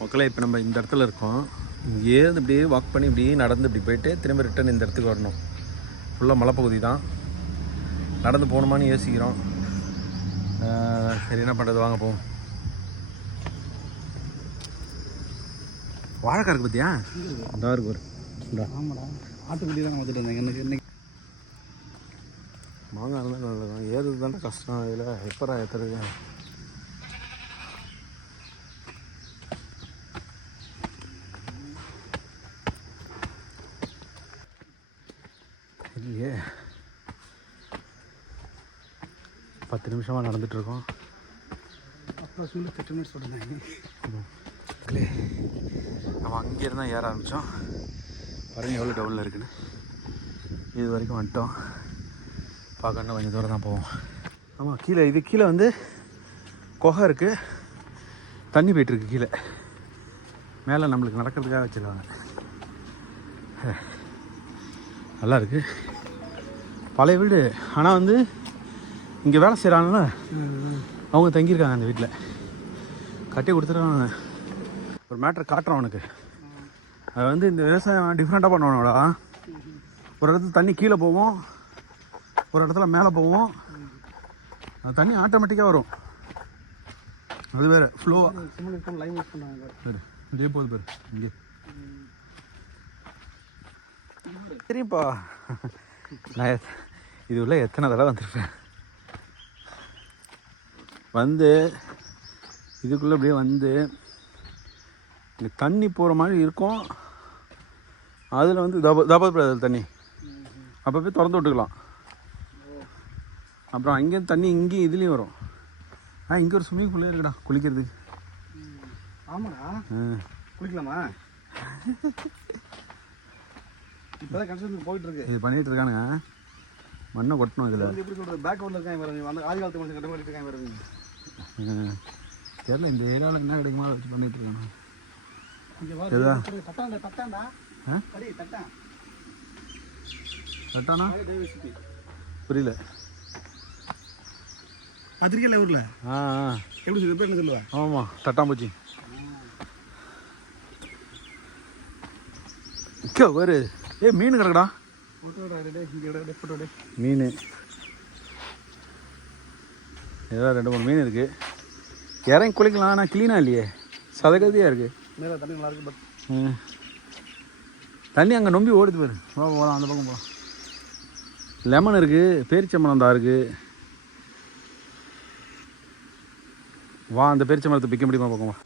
மக்களே இப்போ நம்ம இந்த இடத்துல இருக்கோம். இங்கேயே இப்படியே வாக் பண்ணி இப்படியே நடந்து இப்படி போயிட்டு திரும்ப ரிட்டன் இந்த இடத்துக்கு வரணும். ஃபுல்லாக மலைப்பகுதி தான். நடந்து போகணுமான்னு யோசிக்கிறோம். சரி என்ன பண்ணுறது, வாங்க போவோம். வாழைக்காய் இருக்கு பார்த்தியா? இந்த இருக்கு ஒரு ஆமாடா, ஆட்டுக்குட்டி தான் வந்துட்டு இருந்தேன். எனக்கு இன்னைக்கு மாங்காய் இருந்தால் நல்லதான். ஏறுறது தானே கஷ்டம். இதில் எப்பரா ஏற்றுறது? இல்லையே, 10 நிமிஷமாக நடந்துகிட்ருக்கோம். அப்ராக்சிமேட்லி 30 மினிட்ஸ் சொல்லியிருந்தாங்க. நம்ம அங்கேருந்து தான் ஏற ஆரம்பித்தோம். பாருங்கள் எவ்வளோ டவுனில் இருக்குன்னு. இது வரைக்கும் வந்துட்டோம். பார்க்கணும் கொஞ்சம் தூரம் தான் போவோம். ஆமாம், கீழே வந்து குகை இருக்குது, தண்ணி போய்ட்டுருக்கு கீழே. மேலே நம்மளுக்கு நடக்கிறதுக்காக வச்சுருக்காங்க. நல்லா இருக்குது, பழைய வீடு. ஆனால் வந்து இங்கே வேலை செய்கிறாங்கல்ல, அவங்க தங்கியிருக்காங்க அந்த வீட்டில். கட்டி கொடுத்துருக்காங்க. ஒரு மேட்ரு காட்டுறோம் அவனுக்கு. அது வந்து இந்த விவசாயம் டிஃப்ரெண்ட்டாக பண்ணுவானோடா. ஒரு இடத்துல தண்ணி கீழே போவோம், ஒரு இடத்துல மேலே போவோம். அந்த தண்ணி ஆட்டோமேட்டிக்காக வரும். அது வேறு ஃப்ளோவாக லைன் யூஸ் பண்ணுவாங்க. சரி, இதே போகுது பேர் இங்கே. சரிப்பா, நான் இது உள்ள எத்தனை தடவை வந்திருப்பேன். வந்து இதுக்குள்ளே அப்படியே வந்து இங்கே தண்ணி போகிற மாதிரி இருக்கும். அதில் வந்து தபாது தண்ணி அப்போ போய் திறந்து விட்டுக்கலாம். அப்புறம் அங்கேயும் தண்ணி இங்கேயும் இதுலேயும் வரும். இங்கே ஒரு ஸ்விம்மிங் பூலே இருக்குடா குளிக்கிறதுக்கு. ஆமாடா, குளிக்கலாமா? இப்போதான் கன்ஸ்ட்ரக்ஷன் போயிட்டு இருக்கு. இது பண்ணிகிட்டு இருக்கானுங்க. மண்ணை கொட்டணும் இதில். எப்படி சொல்கிறது, பேக் ரோட்டில் இருக்காங்க பாருங்க. அந்த ஆதி காலத்து மனுஷன் கட்ட மாதிரி இருக்காங்க பாருங்க. தெரியல இந்த ஏரியாவில் என்ன கிடைக்குமோ அதை வச்சு பண்ணிட்டு இருக்காங்க. புரியல. பத்திரிக்கை ஊரில் எப்படி சொல்லி என்ன சொல்லுவேன்? ஆமாம், தட்டாம்பூச்சி. ஒரு மீன் கிடக்குடா. மீன் ஏதோ 2-3 மீன் இருக்குது. இறங்கி குளிக்கலாம். ஆனால் க்ளீனாக இல்லையே, சதகதியாக இருக்குது. மேலே தண்ணி நல்லா இருக்கு. பட் தண்ணி அங்கே நொம்பி ஓடுது பாரு. போகலாம், அந்த பக்கம் போகலாம். லெமன் இருக்குது, பேரிச்சம்பழம் தான் இருக்குது. வா, அந்த பேரிச்சம்பழத்தை பிக்க முடியுமா பக்கம் வா.